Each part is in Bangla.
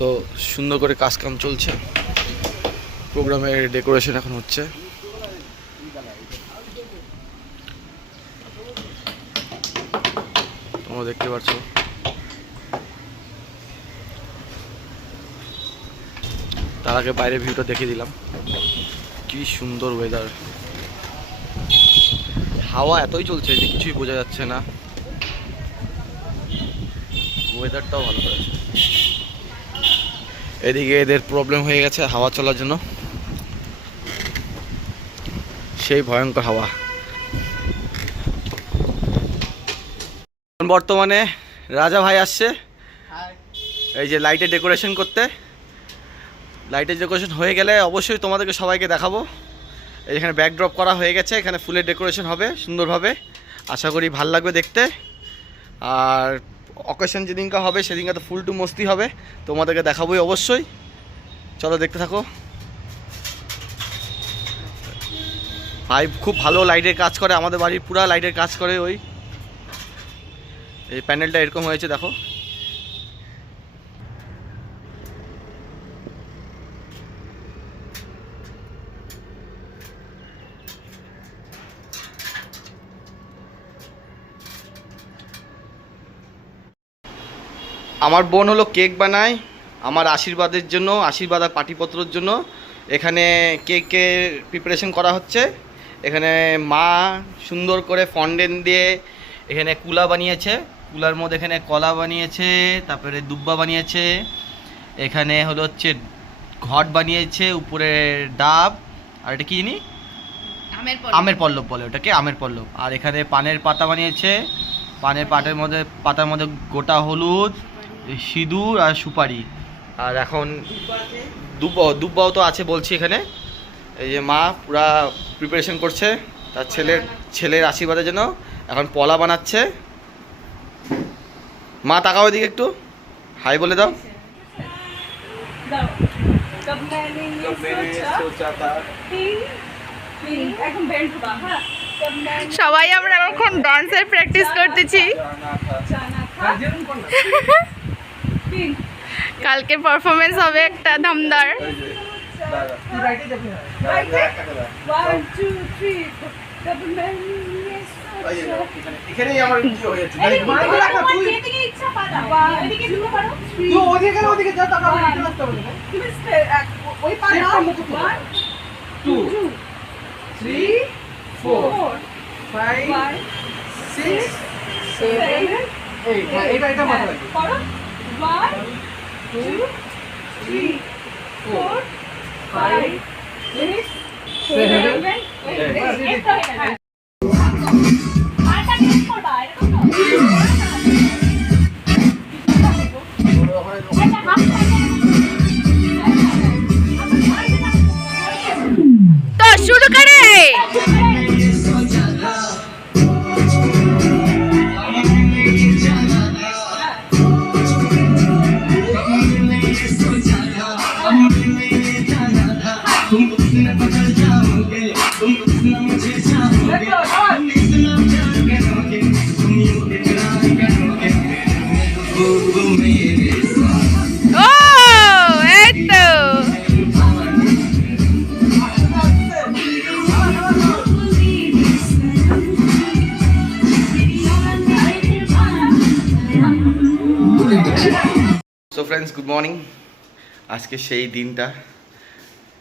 তো সুন্দর করে কাজ কাম চলছে, প্রোগ্রামের ডেকোরেশন এখন হচ্ছে। তোমরা দেখতে পাচ্ছ তার আগে বাইরে ভিউটা দেখে দিলাম, কি সুন্দর ওয়েদার। হাওয়া এতই চলছে যে কিছুই বোঝা যাচ্ছে না, ওয়েদারটাও ভালো করেছে। এদিকে এদের প্রবলেম হয়ে গেছে হাওয়া চলার জন্য, সেই ভয়ঙ্কর হাওয়া। বর্তমানে রাজা ভাই আসছে এই যে লাইটের ডেকোরেশন করতে। লাইটের ডেকোরেশন হয়ে গেলে অবশ্যই তোমাদেরকে সবাইকে দেখাবো। এখানে ব্যাকড্রপ করা হয়ে গেছে, এখানে ফুলের ডেকোরেশন হবে সুন্দরভাবে, আশা করি ভাল লাগবে দেখতে। আর অকেশন যেদিনকা হবে সেদিনকা তো ফুল টু মস্তি হবে, তোমাদেরকে দেখাবোই অবশ্যই। চলো দেখতে থাকো। ভাই খুব ভালো লাইটের কাজ করে, আমাদের বাড়ির পুরা লাইটের কাজ করে। ওই এই প্যানেলটা এরকম হয়েছে দেখো। আমার বোন হলো কেক বানায় আমার আশীর্বাদের জন্য, আশীর্বাদ আর পাটিপত্রর জন্য। এখানে কেকের প্রিপারেশন করা হচ্ছে। এখানে মা সুন্দর করে ফন্ডেন্ট দিয়ে এখানে কুলা বানিয়েছে, কুলার মধ্যে এখানে কলা বানিয়েছে, তারপরে দুব্বা বানিয়েছে, এখানে হলো হচ্ছে ঘট বানিয়েছে, উপরে ডাব, আর এটা কি জানি আমের পল্লব বলে ওটাকে, আমের পল্লব। আর এখানে পানের পাতা বানিয়েছে, পানের পাতার মধ্যে গোটা হলুদ, সিঁদুর আর সুপারি। আর এখন দুব্বাও তো আছে বলছি এখানে। এই যে মা পুরা প্রিপারেশন করছে তার ছেলের আশীর্বাদের জন্য। এখন পলা বানাচ্ছে। মা তাকাও এদিকে একটু, হাই বলে দাও। সবাই আমরা এখন ডান্সের প্র্যাকটিস করতেছি। কালকে পারফরমেন্স হবে একটা দমদার। তো শুরু করে। So friends, good morning. আজকে সেই দিনটা।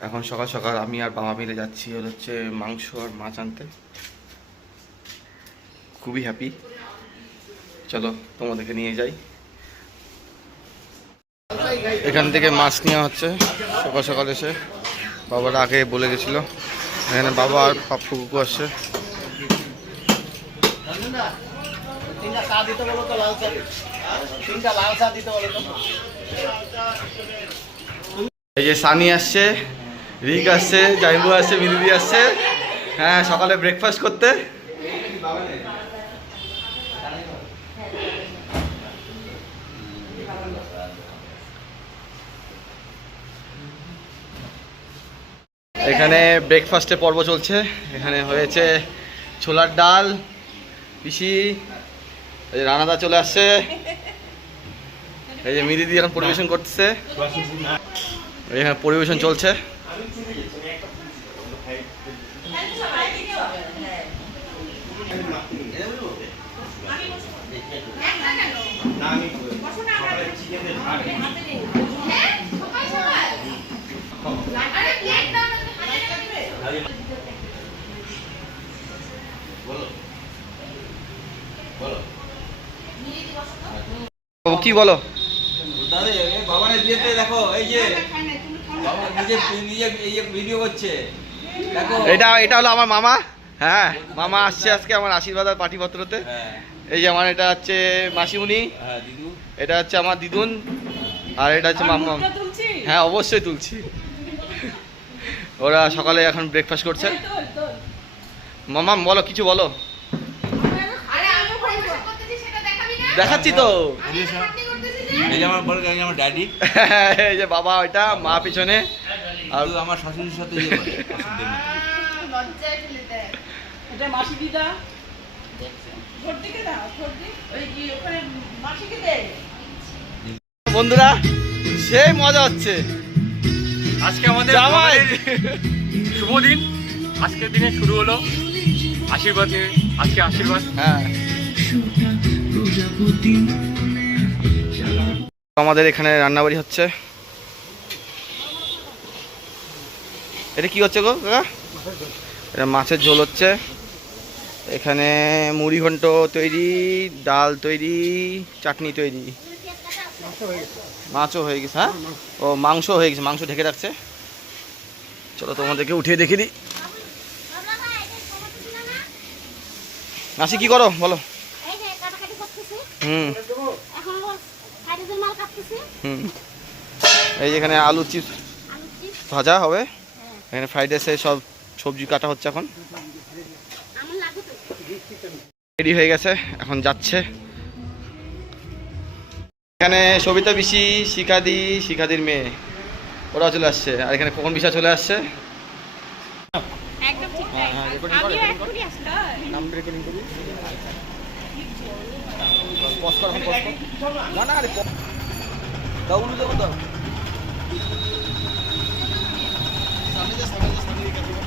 এখন সকাল সকাল আমি আর বাবা মিলে যাচ্ছি হচ্ছে মাংস আর মাছ আনতে। খুবই হ্যাপি। চলো তোমাদেরকে নিয়ে যাই। এখান থেকে মাছ নেওয়া হচ্ছে সকাল সকাল এসে, বাবার আগে বলে গেছিল। এখানে বাবা আর পাপ্পু কুকু আসছে। এই যে সানি আসছে, রিক আসছে, জাইবু আসছে, মিলিদি আসছে। হ্যাঁ, সকালে ব্রেকফাস্ট করতে। এখানে ব্রেকফাস্টের পর্ব চলছে। এখানে হয়েছে ছোলার ডাল, পিসি রানাদা চলে আসছে, এই যে মিলি দি এখন পরিবেশন করতেছে, এখানে পরিবেশন চলছে। কি বলো? বাবানের বিয়েতে দেখো এই যে বাবা নিজে নিজে এই যে ভিডিও করছে দেখো। এটা হলো আমার মামা। হ্যাঁ, মামা আসছে আজকে আমার আশীর্বাদ আর পাটিপত্রতে। হ্যাঁ এই যে আমার এটা হচ্ছে মাসিমুনি, হ্যাঁ দিদু। এটা হচ্ছে আমার দিদুন, আর এটা হচ্ছে মাম্মা। হ্যাঁ অবশ্যই তুলছি। ওরা সকালে এখন ব্রেকফাস্ট করছে। মামাম বলো, কিছু বলো। দেখাচ্ছি তো। এই যে আমার বড় গাড়ি, আমার ড্যাডি। এই যে বাবা, ওইটা মা পিছনে, আর আমার শাশুড়ির সাথে ইয়ে করে, অসুবিধা নেই। এটা মাসি দিদা ভোট দিকে দাও, ভোট দি ওই কি ওখানে মাসিকে দেয়। বন্ধুরা সেই মজা হচ্ছে আজকে আমাদের জামাই। শুভ দিন। আজকের দিনে শুরু হলো আশীর্বাদ নিয়ে। আজকে আশীর্বাদ। হ্যাঁ, আমাদের এখানে রান্নাবাড়ি হচ্ছে। এটা কি হচ্ছে গো কাকা? এটা মাছের ঝোল হচ্ছে। এখানে মুড়ি ঘন্ট তৈরি, ডাল তৈরি, চাটনি তৈরি, মাছও হয়ে গেছে। হ্যাঁ, ও মাংস হয়ে গেছে, মাংস ঢেকে রাখছে। চলো তোমাদেরকে উঠিয়ে দেখিয়ে দিই। নাসি কি করো বলো? হুম হুম, এই যেখানে আলু চিপস ভাজা হবে, এখানে ফ্রাইড রাইসে সব সবজি কাটা হচ্ছে। এখন রেডি হয়ে গেছে, এখন যাচ্ছে। এখানে সবিতা পিসি, শিখাদি, শিখাদির মেয়ে, ওরা চলে আসছে। আর এখানে কখন বিশা চলে আসছে। একদম ঠিক হ্যাঁ, হ্যাঁ, recording করো, recording করো। নাম রেকর্ডিং করি। পজ কর, এখন পজ কর। না না, আরে দাও, উলু দেবো দাও। সামনে যা, সামনে যা, সামনে দিকে যাবো।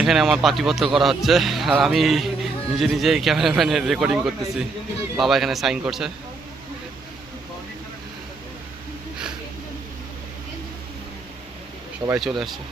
এখানে আমার পাটিপত্র করা হচ্ছে, আর আমি নিজে নিজে ক্যামেরাম্যানের রেকর্ডিং করতেছি। বাবা এখানে সাইন করছে। সবাই চলে আসছে।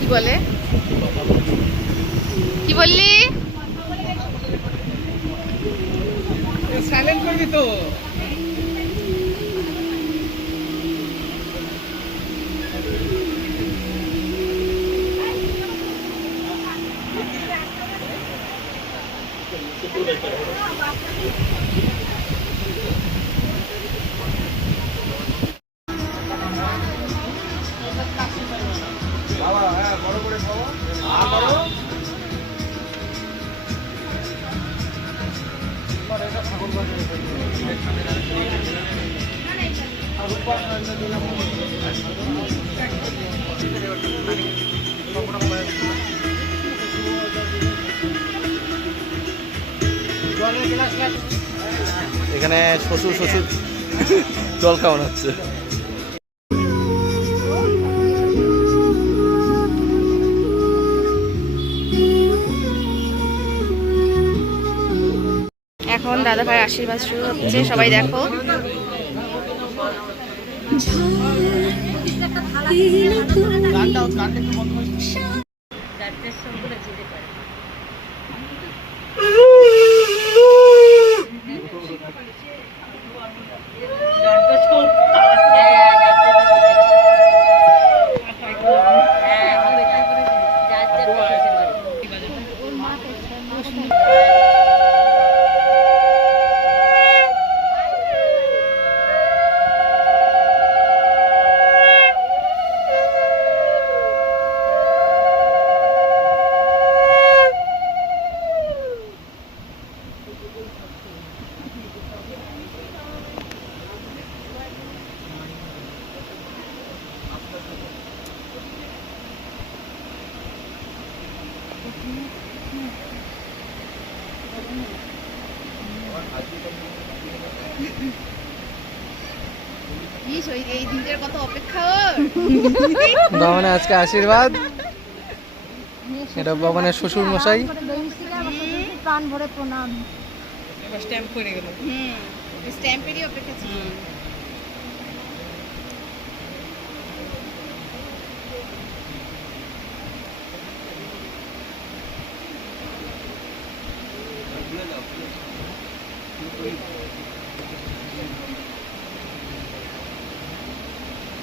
কি বলে? কি বললি? সাইলেন্ট করবি তো। এখানে শ্বশুর শ্বশুর জল খাওয়ানো হচ্ছে। এখন দাদা ভাইয়ের আশীর্বাদ শুরু হচ্ছে, সবাই দেখো। এই দিনটার কত অপেক্ষা। ভগবানের আজকে আশীর্বাদ, এটা ভগবানের শ্বশুর মশাই। প্রাণ ভরে প্রণাম। স্ট্যাম্পেরই অপেক্ষা ছিল।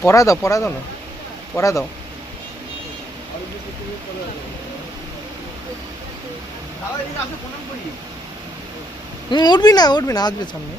পড়া দাও না, পড়া দাও। উঠবি না আসবে সামনে।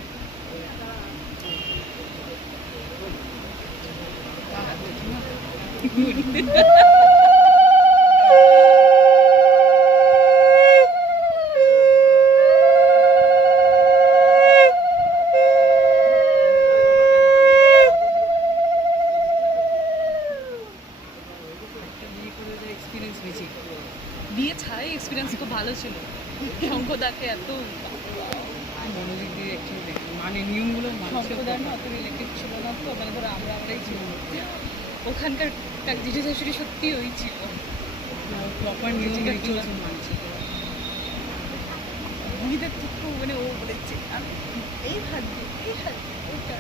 বিয়ে ছাড়াই এক্সপিরিয়েন্স খুব ভালো ছিল। শঙ্কদাকে এত মনোযোগ দিয়ে একটু মানে নিয়মগুলো শঙ্কদার না অত রিলেটিভ ছিল না, তো মানে ধরো আমরাই ছিল ওখানকার দিদি শাশুড়ি সত্যি ওই ছিল প্রপার নিয়ম রিচুয়ালস মানছে। বুড়িদের থেকে মানে ও বলেছে আমি এই হাত দিয়ে ওইটা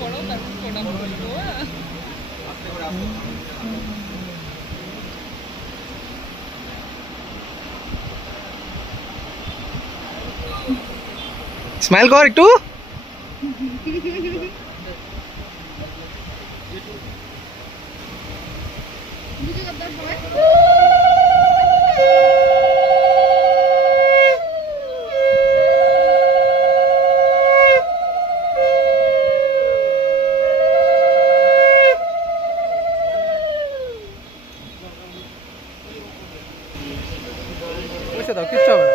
পড়ো তারপর প্রণাম করবো। স্মাইল কর একটু। দাও, কিচ্ছু হবে না।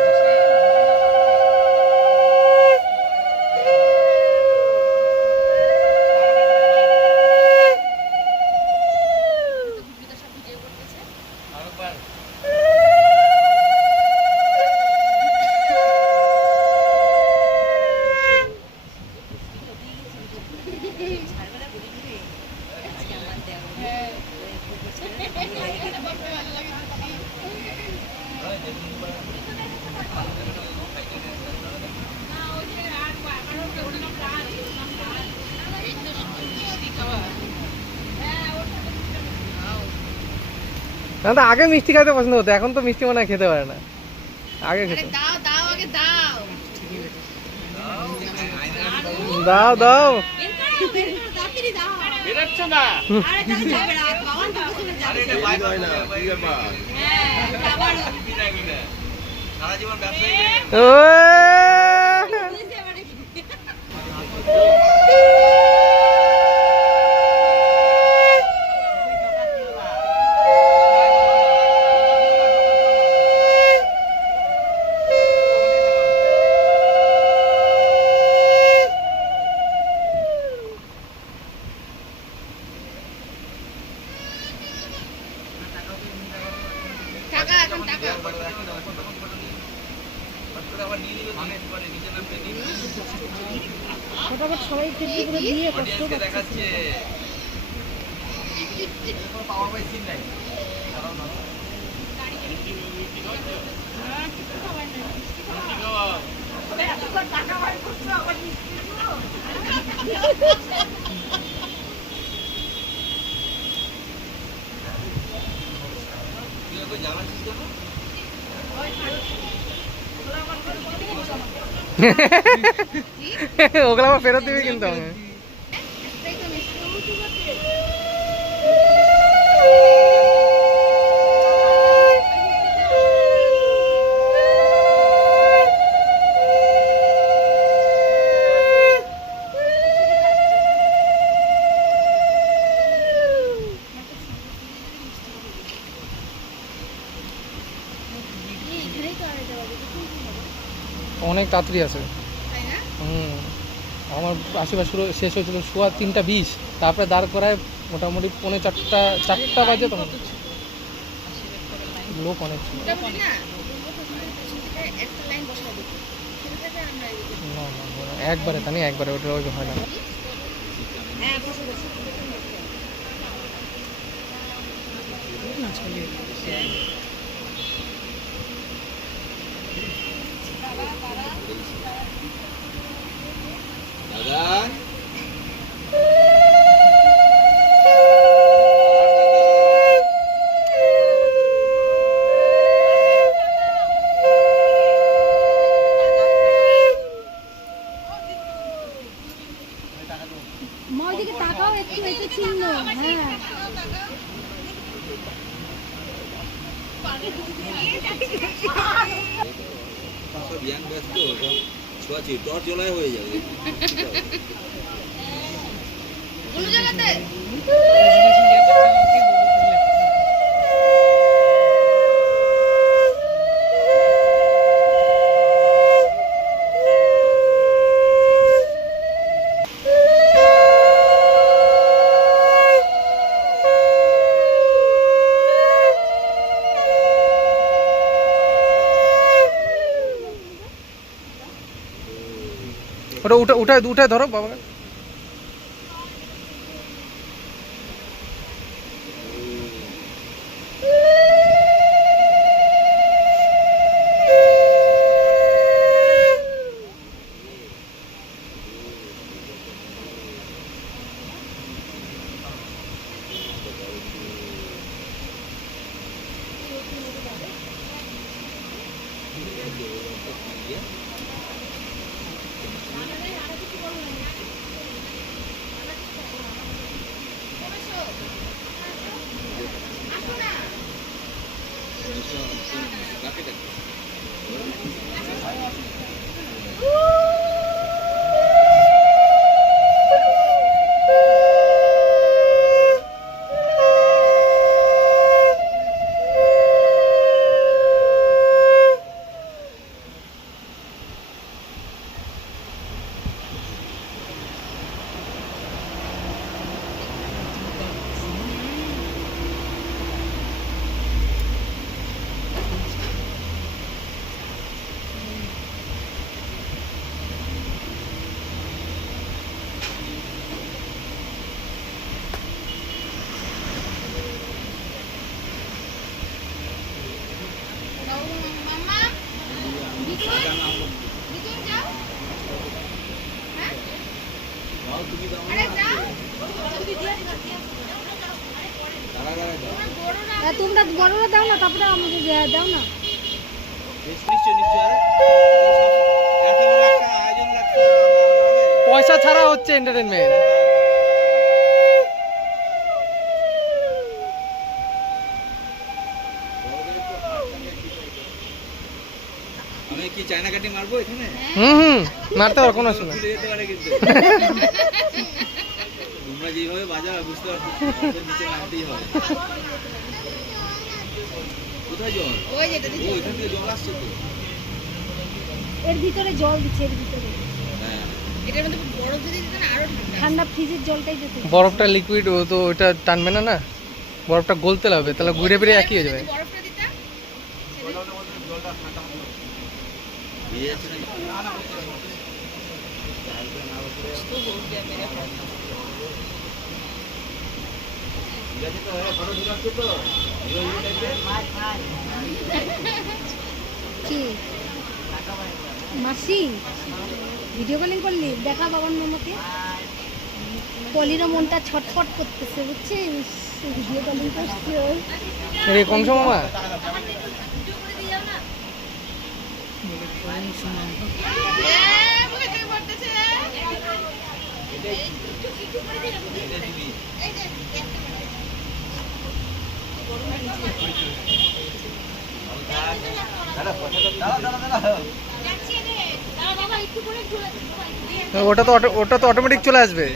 না তো আগে মিষ্টি খেতে পছন্দ হতো, এখন তো মিষ্টি মনে হয় খেতে পারে না, আগে খেতে। দাও দাও বেরোচ্ছে না। সারা জীবন ব্যবসায়ী ফটাফট সবাই ফিরতে করে দিয়ে কষ্ট অডিয়েন্সকে দেখাচ্ছে পাওয়ার বাই সিন নাই ওগুলো আবার ফেরত দিবি কিন্তু আমি। অনেক তাড়াতাড়ি আছে। আমার আশীর্বাদ শুরু শেষ হয়েছিল 3:20, তারপরে দাঁড় করায় মোটামুটি 4:45 বাজে, তখন লোক অনেক ছিল। না একবারে তা নেই, একবারে ওটা ওই হয় না। দাদা মা ওইদিকে তাকাও একটু, একটু চিহ্ন। হ্যাঁ সব ইয়াং ব্যাচ তো সব ছোঁয়াছি টর্চ জ্বলায় হয়ে যাবে ওটা উঠায় ধরো বাবাকে। তোমরা বড়রা দাও না, তারপরে আমাকে দাও না। পয়সা ছাড়া হচ্ছে এন্টারটেনমেন্ট। আমি কি চায়না কাটি মারবো এখানে? মারতে পারো, কোনো অসুবিধা নেই। যেতে পারে কিন্তু তোমরা যেভাবে বাজাও বুঝতে পারছো, নিচে নামতেই হবে। কোথায় জল? ওই যেটা দিচ্ছে, ওইখান থেকে জল আসছে তো। এর ভিতরে জল দিচ্ছে, এর ভিতরে। হ্যাঁ, এটার মধ্যে বরফ যদি দিতে না আরো ঠান্ডা, ফ্রিজের জলটাই দিতে। বরফটা লিকুইড, ও তো ওটা টানবে না, না বরফটা গলতে লাগবে, তাহলে ঘুরে ফিরে একই হয়ে যাবে। বরফটা দিতে কি মাসি ভিডিও কলিং করলি? দেখা বাবার মামাকে। পলিরও মনটা ছটফট করতেছে বুঝছিস, ভিডিও কলিং করছে। রে কংস মামা ওটা তো অটোমেটিক চলে আসবে।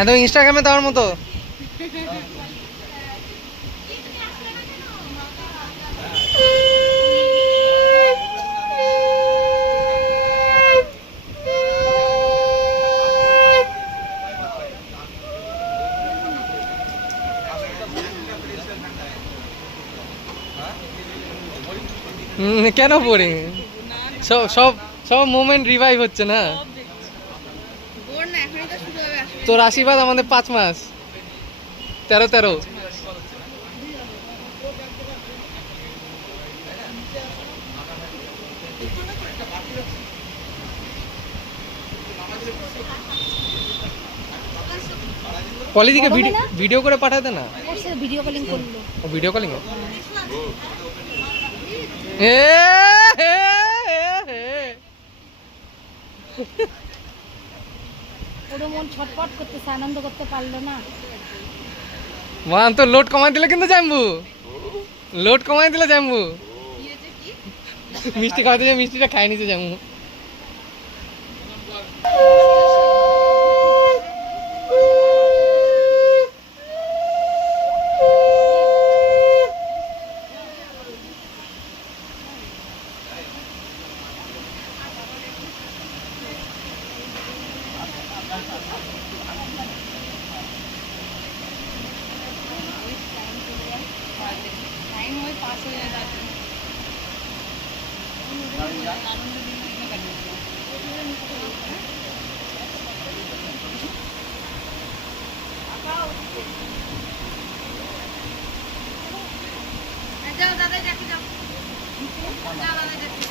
একদম ইনস্টাগ্রামে দেওয়ার মতো। কেন বোরিং? সব সব সব মোমেন্ট রিভাইভ হচ্ছে না। তোর আশীর্বাদ আমাদের 5 মাস 13 পলিদিকে ভিডিও করে পাঠাতে না। ভিডিও কলিং করলো। ও ভিডিও কলিং ওর মন ছটফট করতেছে, আনন্দ করতে পারলো না। মান তো লোড কমাই দিলে কিন্তু জাম্বু, লোড কমাই দিলে জাম্বু। মিষ্টি খাওয়াতে যে মিষ্টিটা খাই নিতে জাম্বু। टाइम वही पास हो जाता है। যাও দাদা দেখি যাও, যাও দাদা দেখি।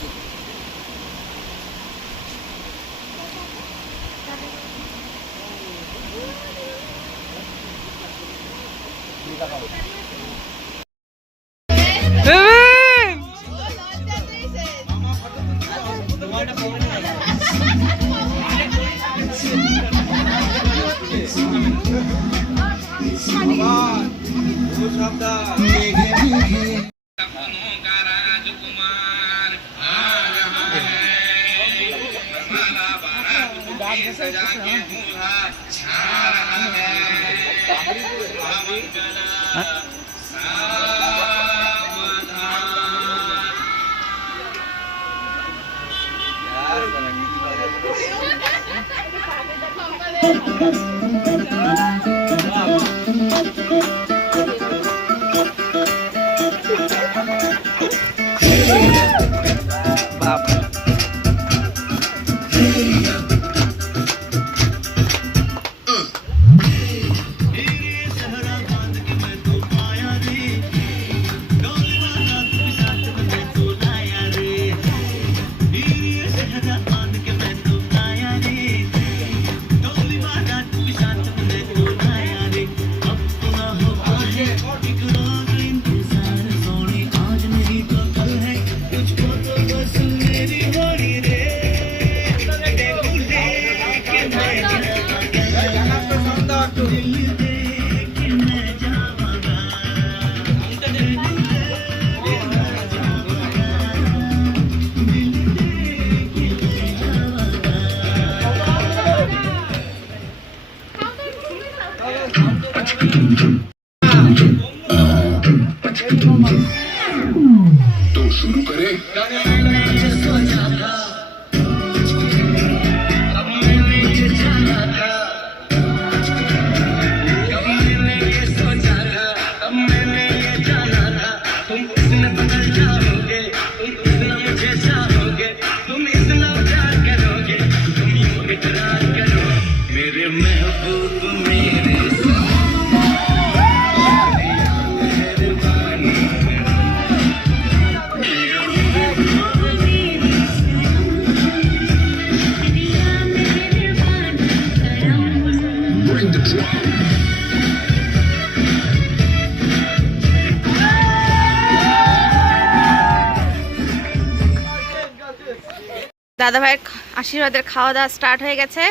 দাদা ভাইয়ের আশীর্বাদের খাওয়া দাওয়া স্টার্ট হয়ে গেছে,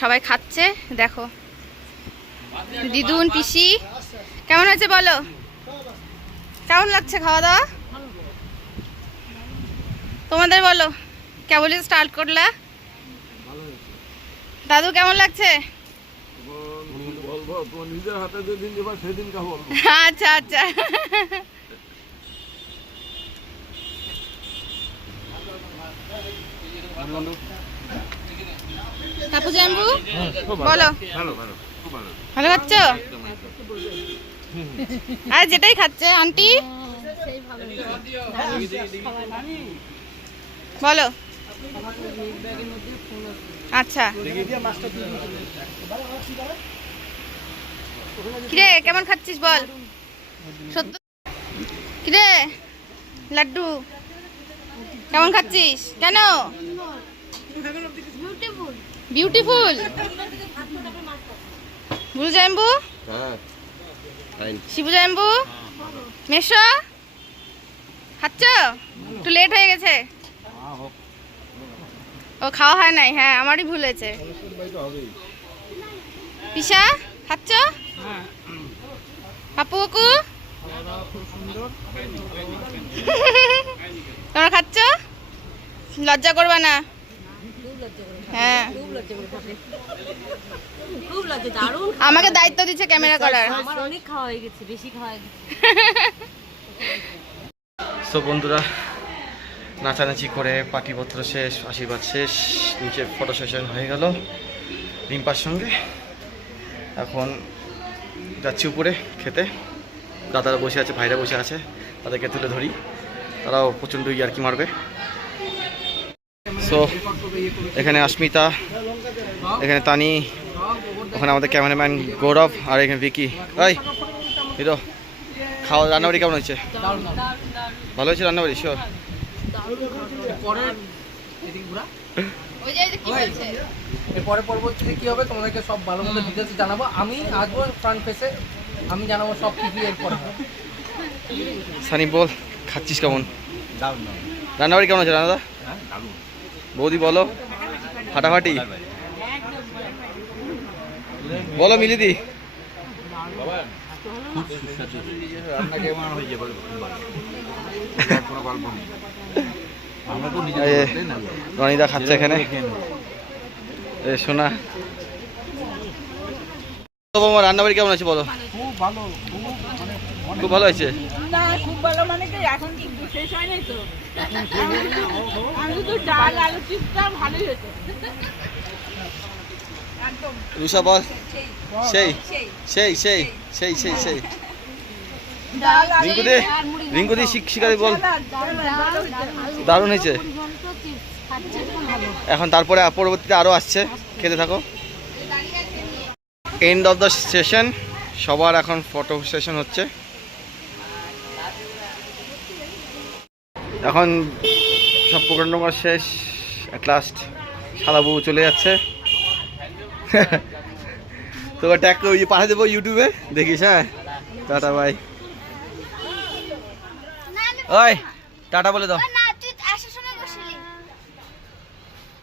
সবাই খাচ্ছে। দেখো দিদুন পিসি, কেমন হয়েছে বলো, কেমন লাগছে খাওয়া দাওয়া তোমাদের? বলো কেবলই স্টার্ট করলা। দাদু কেমন লাগছে? আচ্ছা আচ্ছা। তাপু জাম্বু বলো, ভালো খাচ্ছ? আর যেটাই খাচ্ছে আন্টি বলো। আচ্ছা কিরে কেমন খাচ্ছিস বল? সত্য কিরে লাড্ডু কেমন খাচ্ছিস? কেন? বিউটিফুল। বুঝু জাম্বু, শিবু জাম্বু, মেশো খাচ্ছ? একটু লেট হয়ে গেছে। ও খাওয়া হয় নাই, হ্যাঁ আমারই ভুল হয়েছে। পিসা খাচ্ছ? পাপু কাকু তোমরা খাচ্ছ? লজ্জা করবা না। হ্যাঁ আমাকে দায়িত্ব দিচ্ছে ক্যামেরা করার। অনেক খাওয়া হয়ে গেছে, বেশি খাওয়া হয়ে গেছে। সো বন্ধুরা, নাচানাচি করে পাটিপত্র শেষ, আশীর্বাদ শেষ, নিচে ফটো সেশন হয়ে গেল রিম্পার সঙ্গে। এখন যাচ্ছি উপরে খেতে। দাদারা বসে আছে, ভাইরা বসে আছে, তাদেরকে তুলে ধরি, তারাও প্রচণ্ড ইয়ার্কি মারবে। সো এখানে অস্মিতা, এখানে তানি, ওখানে আমাদের ক্যামেরাম্যান গৌরব, আর এখানে ভিকি। এই হিরো, খাওয়া রান্নাবাড়ি কেমন হয়েছে? ভালো হয়েছে রান্নাবাড়ি? শিওর? এরপরে পরবর্তীতে কি হবে তোমাদেরকে সব ভালো মতো ডিটেলস জানাবো। আমি আসবো ফ্রন্ট ফেসে, আমি জানাবো সব কি কি এরপরে। সানি বল, খাচ্ছিস কেমন? রান্নাবাড়ি কেমন আছে রান্নাদা? বৌদি বলো, ফাটাফাটি বলো। মিলিদি রনিদা খাচ্ছে এখানে। শোনা রান্নাবাড়ি কেমন আছে বলো? খুব ভালো হয়েছে। না খুব ভালো মানে কি এখন শেষ হয় নাই তো। আমি তো ডাল আলু চিপসটা ভালোই হয়েছে। রুষা বল, সেই সেই সেই সেই সেই সেই রিঙ্কুদি, রিঙ্কুদি শিকারি বল, দারুণ হয়েছে। এখন তারপরে পরবর্তীতে আরও আসছে, খেতে থাকো। এন্ড অফ দ্য সেশন, সবার এখন ফটো সেশন হচ্ছে। এখন সব প্রোগ্রাম টোগ্রাম শেষ, অ্যাট লাস্ট শালাবু চলে যাচ্ছে। তোকে ট্যাগ ওই পাঠিয়ে দেবো ইউটিউবে, দেখিস। হ্যাঁ টাটা বাই। ওই টাটা বলে দাও।